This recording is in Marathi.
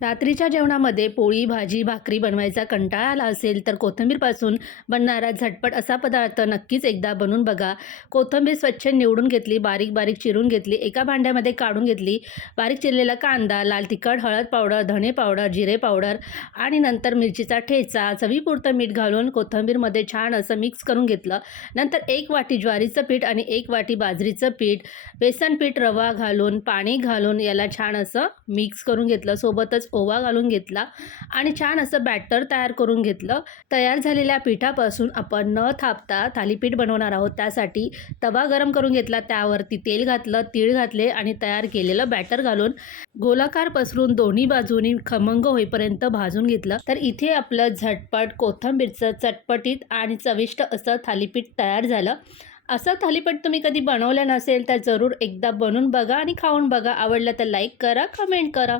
रात्रीच्या जेवणामध्ये पोळी, भाजी, भाकरी बनवायचा कंटाळा आला असेल तर कोथिंबीरपासून बनणारा झटपट असा पदार्थ नक्कीच एकदा बनवून बघा. कोथिंबीर स्वच्छ निवडून घेतली, बारीक-बारीक चिरून घेतली, एका भांड्यामध्ये काढून घेतली. बारीक चिरलेला कांदा, लाल तिखट, हळद पावडर, धणे पावडर, जिरे पावडर आणि नंतर मिरचीचा ठेचा, चवीपुरतं मीठ घालून कोथिंबीरमध्ये छान असं मिक्स करून घेतलं. नंतर 1 वाटी ज्वारीचं पीठ आणि 1 वाटी बाजरीचं पीठ, बेसन पीठ, रवा घालून, पाणी घालून याला छान असं मिक्स करून घेतलं. सोबतच ओवा घालून घेतला आणि छान असं बॅटर तयार करून घेतलं. तयार झालेल्या पिठापासून आपण न थापता थालीपीठ बनवणार आहोत. त्यासाठी तवा गरम करून घेतला, त्यावरती तेल घातलं, तीळ घातले आणि तयार केलेलं बॅटर घालून गोलाकार पसरून दोन्ही बाजूनी खमंग होईपर्यंत भाजून घेतलं. तर इथे आपलं झटपट कोथिंबीरचं चटपटीत आणि चविष्ट असं थालीपीठ तयार झालं. असं थालीपीठ तुम्ही कधी बनवलं नसेल तर जरूर एकदा बनवून बघा आणि खाऊन बघा. आवडलं तर लाईक करा, कमेंट करा.